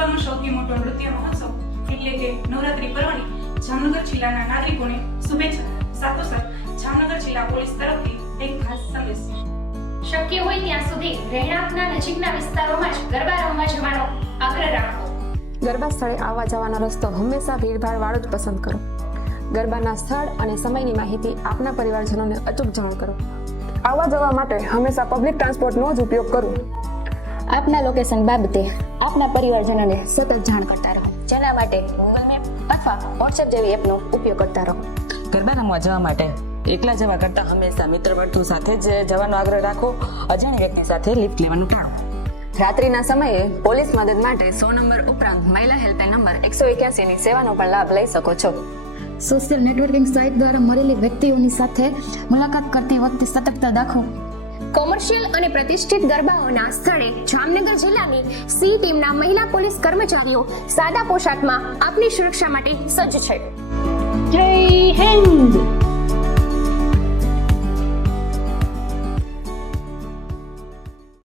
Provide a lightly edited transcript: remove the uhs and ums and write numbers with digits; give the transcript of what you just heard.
વિશ્વનો સૌથી મોટો નૃત્ય મહોત્સવ એટલે કે નવરાત્રી પર્વની જામનગર જિલ્લાના નાગરિકોને શુભેચ્છા. સાથોસાથ જામનગર જિલ્લા પોલીસ તરફથી એક ખાસ સંદેશ. શક્ય હોય ત્યાં સુધી રહેણાંકના નજીકના વિસ્તારોમાં જ ગરબા રમવા જવાનો આગ્રહ રાખો. ગરબા સ્થળે આવવા જવાનો રસ્તો હંમેશા ભીડભાડ વાળો જ પસંદ કરો. ગરબાના સ્થળ અને સમયની માહિતી આપના પરિવારજનોને અચૂક જાણ કરો. આવવા જવા માટે હંમેશા પબ્લિક ટ્રાન્સપોર્ટનો જ ઉપયોગ કરો. આપના લોકેશન બાબતે આપના પરિવારજનોને સતત જાણ કરતા રહો, જેના માટે ગૂગલ મેપ અથવા વોટ્સએપ જેવી એપનો ઉપયોગ કરતા રહો. ગરબા રમવા જવા માટે એકલા જવા કરતા હંમેશા મિત્ર વર્તુળ સાથે જ જવાનો આગ્રહ રાખો. અજાણી વ્યક્તિ સાથે લિફ્ટ લેવાનું ટાળો. રાત્રિના સમયે પોલીસ મદદ માટે 100 નંબર ઉપરાંત મહિલા હેલ્પલાઇન નંબર 181 ની સેવાનો પણ લાભ લઈ શકો છો. સોશિયલ નેટવર્કિંગ સાઇટ દ્વારા મળેલી વ્યક્તિઓની સાથે મુલાકાત કરતી વખતે સતર્કતા દાખવો. કોમર્શિયલ અને પ્રતિષ્ઠિત ગરબાઓના સ્થળે જામનગર જિલ્લાની સી ટીમના મહિલા પોલીસ કર્મચારીઓ સાદા પોશાકમાં આપની સુરક્ષા માટે સજ્જ છે. જય હિન્દ.